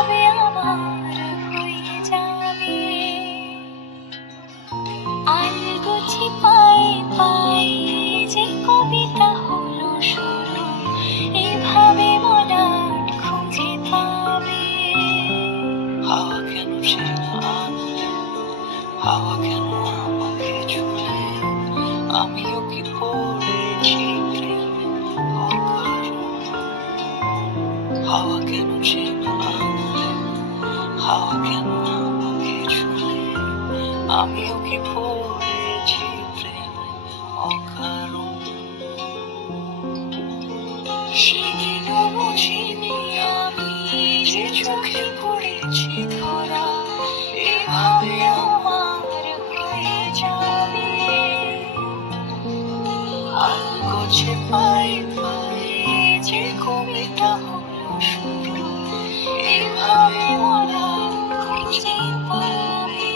এভাবে আমার হয়ে যাবে। আলগোছি পায়ে পায়ে যে কবিতা হলো শুরু, এভাবে মলাট খুঁজে পাবে। হাওয়া কেন সে আনলে, হাওয়া কেন আমাকে ছুঁলে, আমিও কি পড়েছি প্রেমে অকারণ। হাওয়া কেন সে আনলে, হাওয়া কেন আমাকে ছুঁলে, আমিও কি পড়েছি প্রেমে অকারণ। সেদিনও বুঝিনি আমি যে চোখে পড়েছি ধরা, এভাবে আমার হয়ে যাবে। আলগোছে পায়ে পায়ে যে কবিতা হলো শুরু, এভাবে ওরা খুঁজে পাবে।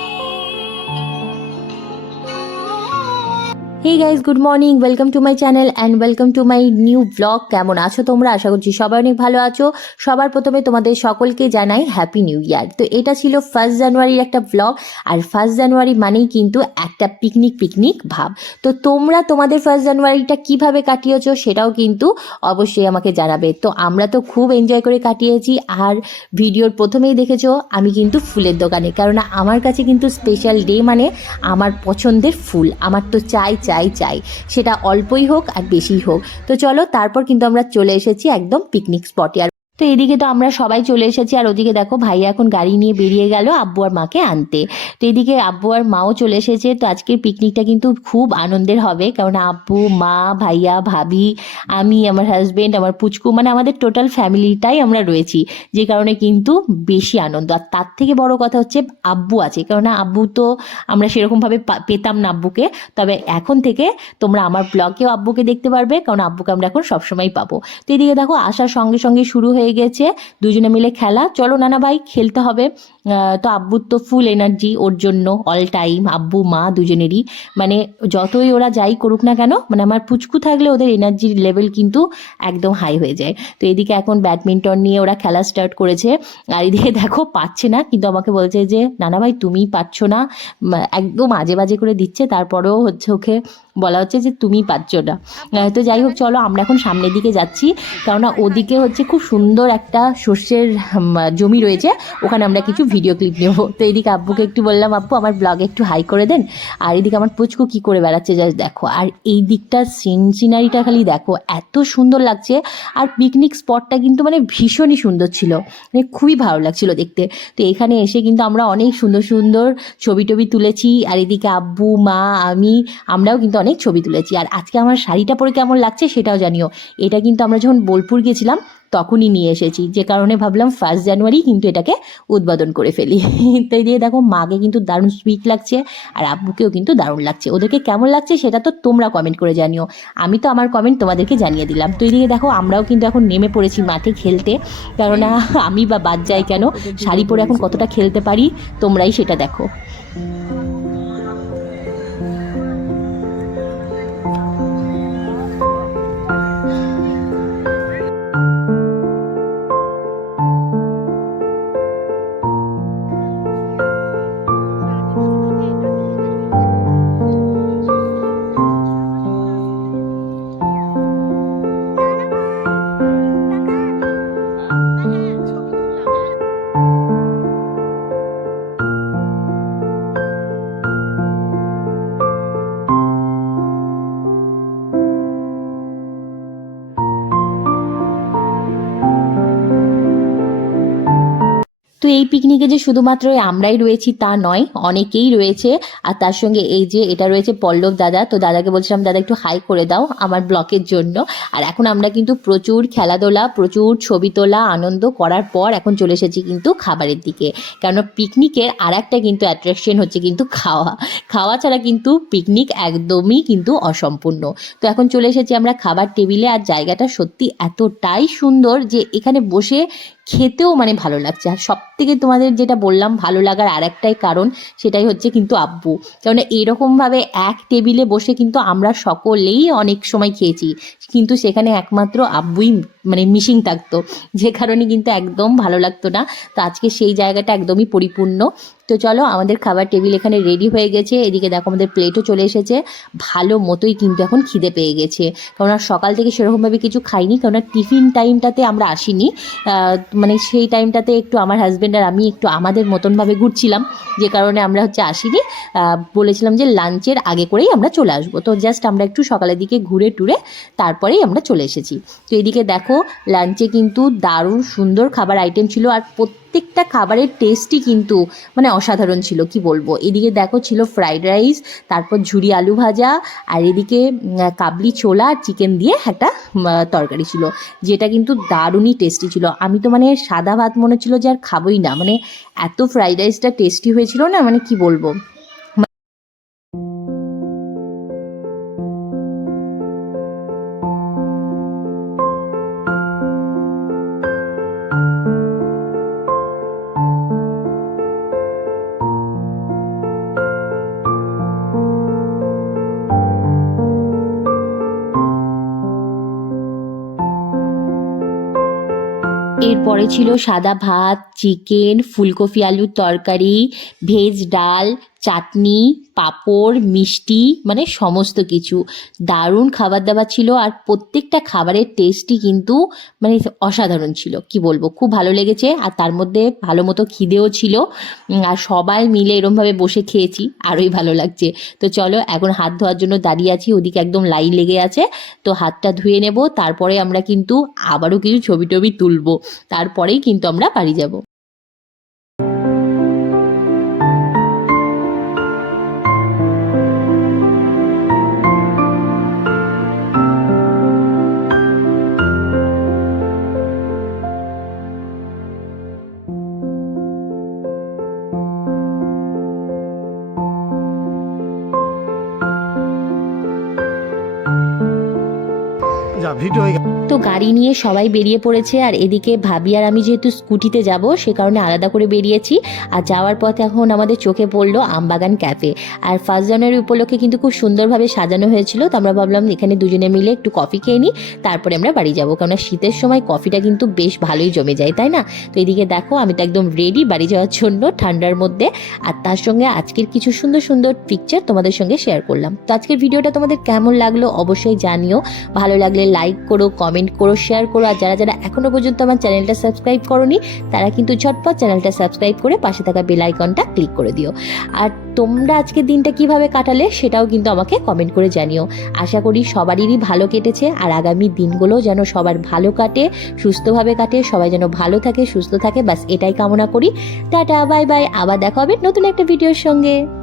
Hey guys, good morning, welcome to my channel and welcome to my new blog. কেমন আছো তোমরা? আশা করছি সবাই অনেক ভালো আছো। সবার প্রথমে তোমাদের সকলকে জানাই হ্যাপি নিউ ইয়ার। তো এটা ছিল 1 জানুয়ারির একটা ব্লগ, আর 1 জানুয়ারি মানেই কিন্তু একটা পিকনিক ভাব। তো তোমরা তোমাদের 1 জানুয়ারিটা কিভাবে কাটিয়েছো সেটাও কিন্তু অবশ্যই আমাকে জানাবে। তো আমরা তো খুব এনজয় করে কাটিয়েছি, আর ভিডিওর প্রথমেই দেখেছো আমি কিন্তু ফুলের দোকানে, কারণ আমার কাছে কিন্তু স্পেশাল ডে মানে আমার পছন্দের ফুল। আমার তো চাই সেটা অল্পই হোক আর বেশি হোক। তো চলো, তারপর কিন্তু আমরা চলে এসেছি একদম পিকনিক স্পটে। আর তো এদিকে তো আমরা সবাই চলে এসেছি, আর ওদিকে দেখো ভাইয়া এখন গাড়ি নিয়ে বেরিয়ে গেল আব্বু আর মাকে আনতে। তো এদিকে আব্বু আর মাও চলে এসেছে। তো আজকের পিকনিকটা কিন্তু খুব আনন্দের হবে, কারণ আব্বু, মা, ভাইয়া, ভাবি, আমি, আমার হাজবেন্ড, আমার পুচকু, মানে আমাদের টোটাল ফ্যামিলিটাই আমরা রয়েছি, যে কারণে কিন্তু বেশি আনন্দ। আর তার থেকে বড় কথা হচ্ছে আব্বু আছে, কারণ আব্বু তো আমরা সেরকমভাবে পেতাম না আব্বুকে। তবে এখন থেকে তোমরা আমার ব্লগেও আব্বুকে দেখতে পারবে, কারণ আব্বুকে আমরা এখন সবসময় পাবো। তো এদিকে দেখো আসার সঙ্গে সঙ্গে শুরু হয়ে গেছে দুজনে মিলে খেলা। চলো নানা ভাই, খেলতে হবে। তো আব্বুর তো ফুল এনার্জি, ওর জন্য অল টাইম আব্বু মা দুজনেরই, মানে যতই ওরা যাই করুক না কেন, মানে আমার পুচকু থাকলে ওদের এনার্জির লেভেল কিন্তু একদম হাই হয়ে যায়। তো এদিকে এখন ব্যাডমিন্টন নিয়ে ওরা খেলা স্টার্ট করেছে। আর এদিকে দেখো পাচ্ছে না, কিন্তু আমাকে বলছে যে নানা ভাই তুমিই পাচ্ছ না, একদম আজে বাজে করে দিচ্ছে। তারপরেও হচ্ছে ওকে বলা হচ্ছে যে তুমি পাচ্ছ না। তো যাই হোক, চলো আমরা এখন সামনের দিকে যাচ্ছি, কেননা ওদিকে হচ্ছে খুব সুন্দর একটা সর্ষের জমি রয়েছে, ওখানে আমরা কিছু ভিডিও ক্লিপ নেব। তো এদিকে আব্বুকে একটু বললাম, আব্বু আমার ব্লগে একটু হাই করে দেন। আর এদিকে আমার পুচকু কি করে বেড়াচ্ছে জাস্ট দেখো। আর এই দিকটা সিনারিটা খালি দেখো, এত সুন্দর লাগছে। আর পিকনিক স্পটটা কিন্তু মানে ভীষণই সুন্দর ছিল, মানে খুবই ভালো লাগছিল দেখতে। তো এখানে এসে কিন্তু আমরা অনেক সুন্দর সুন্দর ছবি টবি তুলেছি। আর এদিকে আব্বু, মা, আমরাও কিন্তু অনেক ছবি তুলেছি। আর আজকে আমার শাড়িটা পরে কেমন লাগছে সেটাও জানিও। এটা কিন্তু আমরা যখন বোলপুর গেছিলাম তখনই নিয়ে এসেছি, যে কারণে ভাবলাম 1 জানুয়ারি কিন্তু এটাকে উদ্বোধন করে ফেলি। তো এই দিয়ে দেখো মাকে কিন্তু দারুণ সুইট লাগছে, আর আব্বুকেও কিন্তু দারুণ লাগছে। ওদেরকে কেমন লাগছে সেটা তো তোমরা কমেন্ট করে জানিও, আমি তো আমার কমেন্ট তোমাদেরকে জানিয়ে দিলাম। তো এইদিকে দেখো আমরাও কিন্তু এখন নেমে পড়েছি মাঠে খেলতে, কেননা আমি বা বাদ যাই কেন, শাড়ি পরে এখন কতটা খেলতে পারি তোমরাই সেটা দেখো। তো এই পিকনিকে যে শুধুমাত্র আমরাই রয়েছি তা নয়, অনেকেই রয়েছে। আর তার সঙ্গে এই যে এটা রয়েছে পল্লব দাদা। তো দাদাকে বলছিলাম দাদা একটু হাই করে দাও আমার ব্লগের জন্য। আর এখন আমরা কিন্তু প্রচুর খেলাধুলা, প্রচুর ছবি তোলা, আনন্দ করার পর এখন চলে এসেছি কিন্তু খাবারের দিকে। কারণ পিকনিকের আর একটা কিন্তু অ্যাট্রাকশন হচ্ছে কিন্তু খাওয়া ছাড়া কিন্তু পিকনিক একদমই কিন্তু অসম্পূর্ণ। তো এখন চলে এসেছি আমরা খাবার টেবিলে। আর জায়গাটা সত্যি এতটাই সুন্দর যে এখানে বসে খেতেও মানে ভালো লাগছে। আর সব থেকে তোমাদের যেটা বললাম ভালো লাগার আর একটাই কারণ, সেটাই হচ্ছে কিন্তু আব্বু। কারণ এরকমভাবে এক টেবিলে বসে কিন্তু আমরা সকলেই অনেক সময় খেয়েছি, কিন্তু সেখানে একমাত্র আব্বুই মানে মিসিং থাকতো, যে কারণে কিন্তু একদম ভালো লাগতো না। তো আজকে সেই জায়গাটা একদমই পরিপূর্ণ। তো চলো, আমাদের খাবার টেবিল এখানে রেডি হয়ে গেছে। এদিকে দেখো আমাদের প্লেটও চলে এসেছে। ভালো মতোই কিন্তু এখন খিদে পেয়ে গেছে, কারণ সকাল থেকে সেরকমভাবে কিছু খাইনি, কারণ টিফিন টাইমটাতে আমরা আসিনি। মানে সেই টাইমটাতে একটু আমার হাজব্যান্ড আর আমি একটু আমাদের মতনভাবে ঘুরছিলাম, যে কারণে আমরা আসিনি। বলেছিলাম যে লাঞ্চের আগে করেই আমরা চলে আসবো। তো জাস্ট আমরা একটু সকালের দিকে ঘুরে টুরে তারপরেই আমরা চলে এসেছি। তো এদিকে দেখো লাঞ্চে কিন্তু দারুণ সুন্দর খাবার আইটেম ছিল, আর প্রত্যেকটা খাবারের টেস্টই কিন্তু মানে অসাধারণ ছিল, কি বলবো। এদিকে দেখো ছিল ফ্রাইড রাইস, তারপর ঝুরি আলু ভাজা, আর এদিকে কাবলি ছোলা আর চিকেন দিয়ে একটা তরকারি ছিল, যেটা কিন্তু দারুণই টেস্টি ছিল। আমি তো মানে সাদা ভাত মনে ছিল যে আর খাবোই না, মানে এত ফ্রাইড রাইসটা টেস্টি হয়েছিল না, মানে কি বলবো। এরপরে ছিল সাদা ভাত, চিকেন, ফুলকপি আলুর তরকারি, ভেজ ডাল, চাটনি, পাঁপড়, মিষ্টি, মানে সমস্ত কিছু। দারুণ খাবার দাবার ছিল, আর প্রত্যেকটা খাবারের টেস্টই কিন্তু মানে অসাধারণ ছিল, কি বলবো। খুব ভালো লেগেছে, আর তার মধ্যে ভালো মতো খিদেও ছিল। আর সবাই মিলে এরমভাবে বসে খেয়েছি, আরোই ভালো লাগছে। তো চলো, এখন হাত ধোয়ার জন্য দাঁড়িয়ে আছি, ওদিকে একদম লাইন লেগে আছে। তো হাতটা ধুয়ে নেব, তারপরে আমরা কিন্তু আবারও কিছু ছবি টবি তুলবো, তারপরেই কিন্তু আমরা বাড়ি যাব। তো গাড়ি নিয়ে সবাই বেরিয়ে পড়েছে, আর এদিকে ভাবি আর আমি যেহেতু স্কুটিতে যাব, সে কারণে আলাদা করে বেরিয়েছি। আর যাওয়ার পথে এখন আমাদের চোখে পড়লো আমবাগান ক্যাফে, আর 1 জানুয়ারি উপলক্ষে কিন্তু খুব সুন্দরভাবে সাজানো হয়েছিল। তো আমরা ভাবলাম এখানে দুজনে মিলে একটু কফি খেয়ে নিই, তারপরে আমরা বাড়ি যাবো, কারণ শীতের সময় কফিটা কিন্তু বেশ ভালোই জমে যায়, তাই না। তো এদিকে দেখো আমি তো একদম রেডি বাড়ি যাওয়ার জন্য ঠান্ডার মধ্যে, আর তার সঙ্গে আজকের কিছু সুন্দর সুন্দর পিকচার তোমাদের সঙ্গে শেয়ার করলাম। তো আজকের ভিডিওটা তোমাদের কেমন লাগলো অবশ্যই জানিও। ভালো লাগলে লাইক করো, কমেন্ট করো, শেয়ার করো, আর যারা যারা এখনো পর্যন্ত আমার চ্যানেলটা সাবস্ক্রাইব করোনি তারা কিন্তু ঝটপট চ্যানেলটা সাবস্ক্রাইব করে পাশে থাকা বেল আইকনটা ক্লিক করে দিও। আর তোমরা আজকের দিনটা কিভাবে কাটালে সেটাও কিন্তু আমাকে কমেন্ট করে জানিও। আশা করি সবারই ভালো কেটেছে, আর আগামী দিনগুলো যেন সবার ভালো কাটে, সুস্থভাবে কাটে, সবাই যেন ভালো থাকে, সুস্থ থাকে, ব্যাস এটাই কামনা করি। টাটা, বাই বাই, আবার দেখা হবে নতুন একটা ভিডিওর সঙ্গে।